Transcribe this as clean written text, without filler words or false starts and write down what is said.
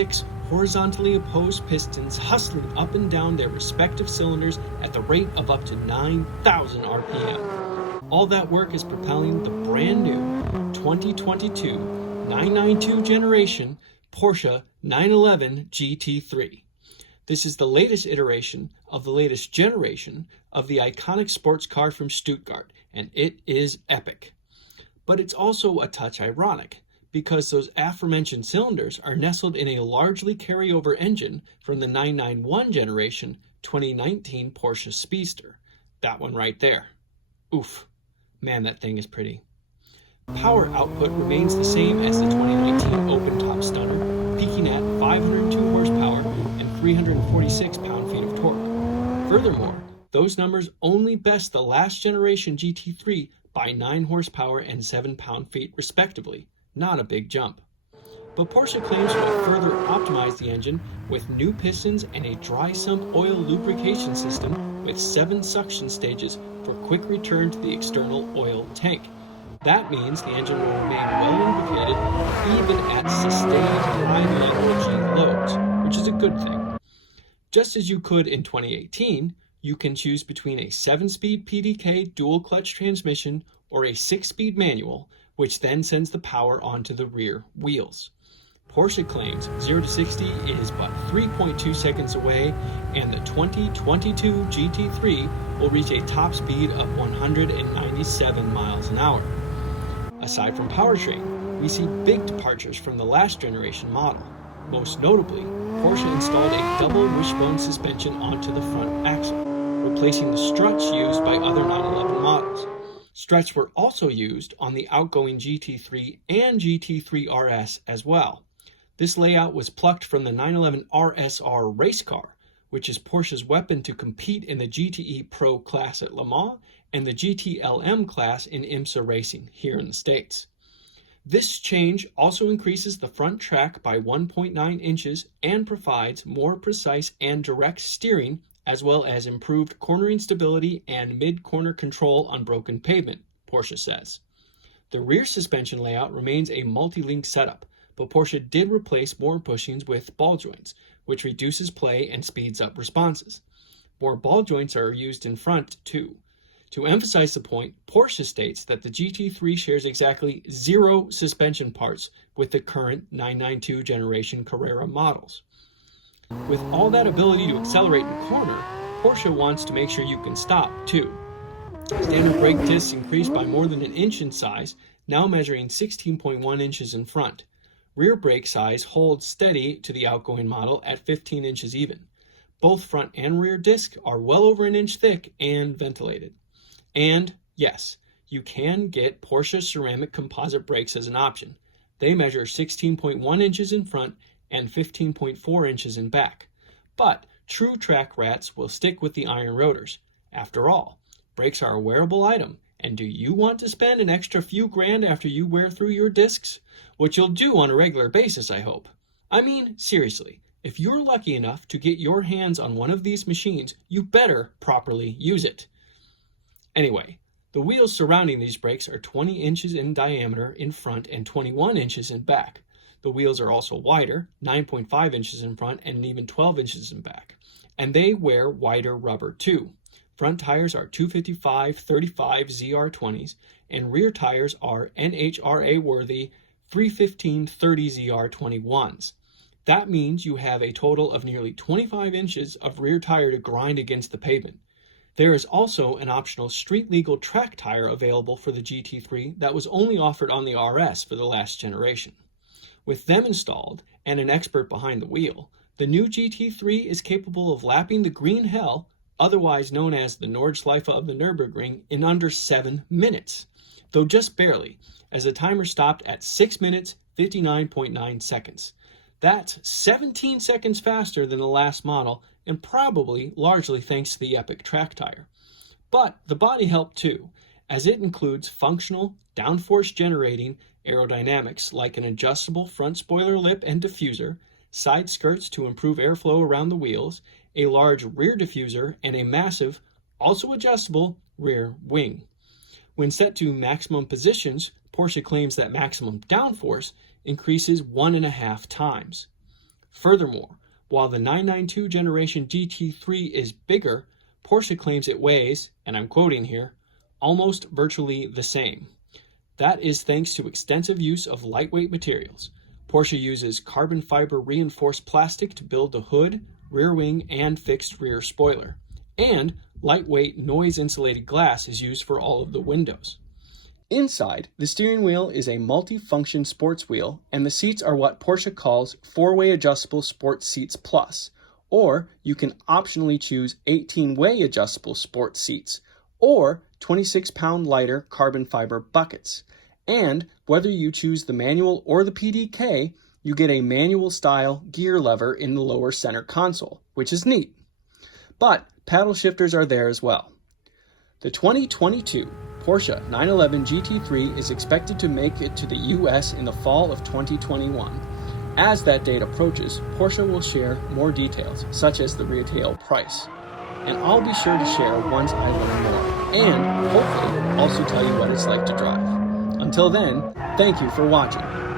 6 horizontally opposed pistons hustling up and down their respective cylinders at the rate of up to 9,000 RPM. All that work is propelling the brand new 2022 992 generation Porsche 911 GT3. This is the latest iteration of the latest generation of the iconic sports car from Stuttgart, and it is epic. But it's also a touch ironic, because those aforementioned cylinders are nestled in a largely carryover engine from the 991 generation 2019 Porsche Speedster. That one right there. Oof. Man, that thing is pretty. Power output remains the same as the 2019 open-top stunner, peaking at 502 horsepower and 346 pound-feet of torque. Furthermore, those numbers only best the last generation GT3 by 9 horsepower and 7 pound-feet respectively. Not a big jump. But Porsche claims to have further optimized the engine with new pistons and a dry sump oil lubrication system with 7 suction stages for quick return to the external oil tank. That means the engine will remain well lubricated even at sustained high energy loads, which is a good thing. Just as you could in 2018, you can choose between a 7-speed PDK dual clutch transmission or a 6-speed manual, which then sends the power onto the rear wheels. Porsche claims 0 to 60 is but 3.2 seconds away, and the 2022 GT3 will reach a top speed of 197 miles an hour. Aside from powertrain, we see big departures from the last generation model. Most notably, Porsche installed a double wishbone suspension onto the front axle, replacing the struts used by other 911 models. Struts were also used on the outgoing GT3 and GT3 RS as well. This layout was plucked from the 911 RSR race car, which is Porsche's weapon to compete in the GTE Pro class at Le Mans and the GTLM class in IMSA racing here in the States. This change also increases the front track by 1.9 inches and provides more precise and direct steering, as well as improved cornering stability and mid-corner control on broken pavement, Porsche says. The rear suspension layout remains a multi-link setup, but Porsche did replace more bushings with ball joints, which reduces play and speeds up responses. More ball joints are used in front, too. To emphasize the point, Porsche states that the GT3 shares exactly 0 suspension parts with the current 992 generation Carrera models. With all that ability to accelerate and corner, Porsche wants to make sure you can stop, too. Standard brake discs increased by more than an inch in size, now measuring 16.1 inches in front. Rear brake size holds steady to the outgoing model at 15 inches even. Both front and rear discs are well over an inch thick and ventilated. And, yes, you can get Porsche ceramic composite brakes as an option. They measure 16.1 inches in front and 15.4 inches in back. But true track rats will stick with the iron rotors. After all, brakes are a wearable item, and do you want to spend an extra few grand after you wear through your discs? Which you'll do on a regular basis, I hope. I mean, seriously, if you're lucky enough to get your hands on one of these machines, you better properly use it. Anyway, the wheels surrounding these brakes are 20 inches in diameter in front and 21 inches in back. The wheels are also wider, 9.5 inches in front and even 12 inches in back. And they wear wider rubber too. Front tires are 255/35 ZR20s, and rear tires are NHRA-worthy 315/30 ZR21s. That means you have a total of nearly 25 inches of rear tire to grind against the pavement. There is also an optional street-legal track tire available for the GT3 that was only offered on the RS for the last generation. With them installed and an expert behind the wheel, the new GT3 is capable of lapping the green hell, otherwise known as the Nordschleife of the Nürburgring, in under 7 minutes, though just barely, as the timer stopped at 6 minutes 59.9 seconds. That's 17 seconds faster than the last model, and probably largely thanks to the epic track tire. But the body helped too, as it includes functional, downforce generating aerodynamics like an adjustable front spoiler lip and diffuser, side skirts to improve airflow around the wheels, a large rear diffuser, and a massive, also adjustable, rear wing. When set to maximum positions, Porsche claims that maximum downforce increases 1.5 times. Furthermore, while the 992 generation GT3 is bigger, Porsche claims it weighs, and I'm quoting here, almost virtually the same. That is thanks to extensive use of lightweight materials. Porsche uses carbon fiber reinforced plastic to build the hood, rear wing, and fixed rear spoiler. And lightweight noise-insulated glass is used for all of the windows. Inside, the steering wheel is a multi-function sports wheel, and the seats are what Porsche calls four-way adjustable sports seats plus, or you can optionally choose 18-way adjustable sports seats, or 26-pound lighter carbon fiber buckets. And whether you choose the manual or the PDK, you get a manual-style gear lever in the lower center console, which is neat. But paddle shifters are there as well. The 2022 Porsche 911 GT3 is expected to make it to the US in the fall of 2021. As that date approaches, Porsche will share more details, such as the retail price. And I'll be sure to share once I learn more, and hopefully also tell you what it's like to drive. Until then, thank you for watching.